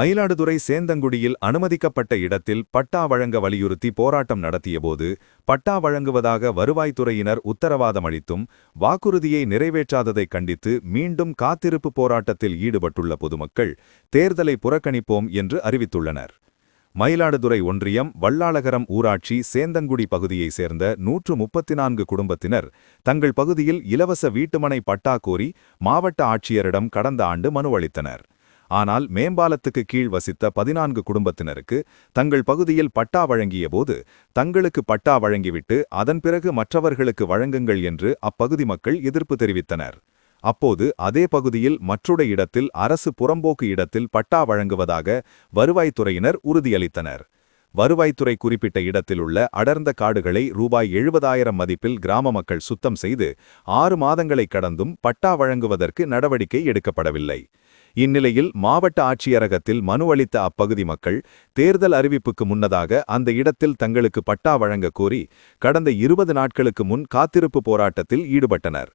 மயிலாடுதுறை சேந்தங்குடியில் அனுமதிக்கப்பட்ட இடத்தில் பட்டா வழங்க வலியுறுத்தி போராட்டம் நடத்தியபோது பட்டா வழங்குவதாக வருவாய்த்துறையினர் உத்தரவாதம் அளித்தும் வாக்குறுதியை நிறைவேற்றாததைக் கண்டித்து மீண்டும் காத்திருப்பு போராட்டத்தில் ஈடுபட்டுள்ள பொதுமக்கள் தேர்தலை புறக்கணிப்போம் என்று அறிவித்துள்ளனர். மயிலாடுதுறை ஒன்றியம் வல்லாளகரம் ஊராட்சி சேந்தங்குடி பகுதியைச் சேர்ந்த 134 குடும்பத்தினர் தங்கள் பகுதியில் இலவச வீட்டுமனை பட்டா கோரி மாவட்ட ஆட்சியரிடம் கடந்த ஆண்டு மனு அளித்தனர். ஆனால் மேம்பாலத்துக்கு கீழ் வசித்த 14 குடும்பத்தினருக்கு தங்கள் பகுதியில் பட்டா வழங்கியபோது தங்களுக்கு பட்டா வழங்கிவிட்டு அதன் பிறகு மற்றவர்களுக்கு வழங்குங்கள் என்று அப்பகுதி மக்கள் எதிர்ப்பு தெரிவித்தனர். அப்போது அதே பகுதியில் மற்றொரு இடத்தில் அரசு புறம்போக்கு இடத்தில் பட்டா வழங்குவதாக வருவாய்த்துறையினர் உறுதியளித்தனர். வருவாய்த்துறை குறிப்பிட்ட இடத்தில் உள்ள அடர்ந்த காடுகளை ரூபாய் 70,000 மதிப்பில் கிராம மக்கள் சுத்தம் செய்து 6 மாதங்களை கடந்தும் பட்டா வழங்குவதற்கு நடவடிக்கை எடுக்கப்படவில்லை. இந்நிலையில் மாவட்ட ஆட்சியரகத்தில் மனு அளித்த அப்பகுதி மக்கள் தேர்தல் அறிவிப்புக்கு முன்னதாக அந்த இடத்தில் தங்களுக்கு பட்டா வழங்க கோரி கடந்த 20 நாட்களுக்கு முன் காத்திருப்பு போராட்டத்தில் ஈடுபட்டனர்.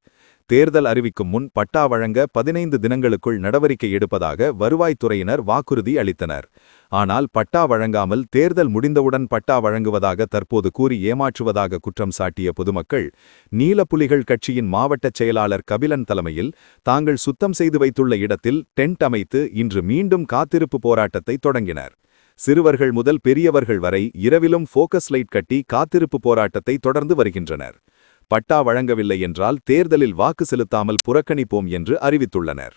தேர்தல் அறிவிக்கும் முன் பட்டா வழங்க 15 தினங்களுக்குள் நடவடிக்கை எடுப்பதாக வருவாய்த்துறையினர் வாக்குறுதி அளித்தனர். ஆனால் பட்டா வழங்காமல் தேர்தல் முடிந்தவுடன் பட்டா வழங்குவதாக தற்போது கூறி ஏமாற்றுவதாக குற்றம் சாட்டிய பொதுமக்கள் நீலப்புலிகள் கட்சியின் மாவட்ட செயலாளர் கபிலன் தலைமையில் தாங்கள் சுத்தம் செய்து வைத்துள்ள இடத்தில் டென்ட் அமைத்து இன்று மீண்டும் காத்திருப்பு போராட்டத்தை தொடங்கினர். சிறுவர்கள் முதல் பெரியவர்கள் வரை இரவிலும் ஃபோக்கஸ் லைட் கட்டி காத்திருப்பு போராட்டத்தை தொடர்ந்து வருகின்றனர். பட்டா வழங்கவில்லை என்றால் தேர்தலில் வாக்கு செலுத்தாமல் புறக்கணிப்போம் என்று அறிவித்துள்ளனர்.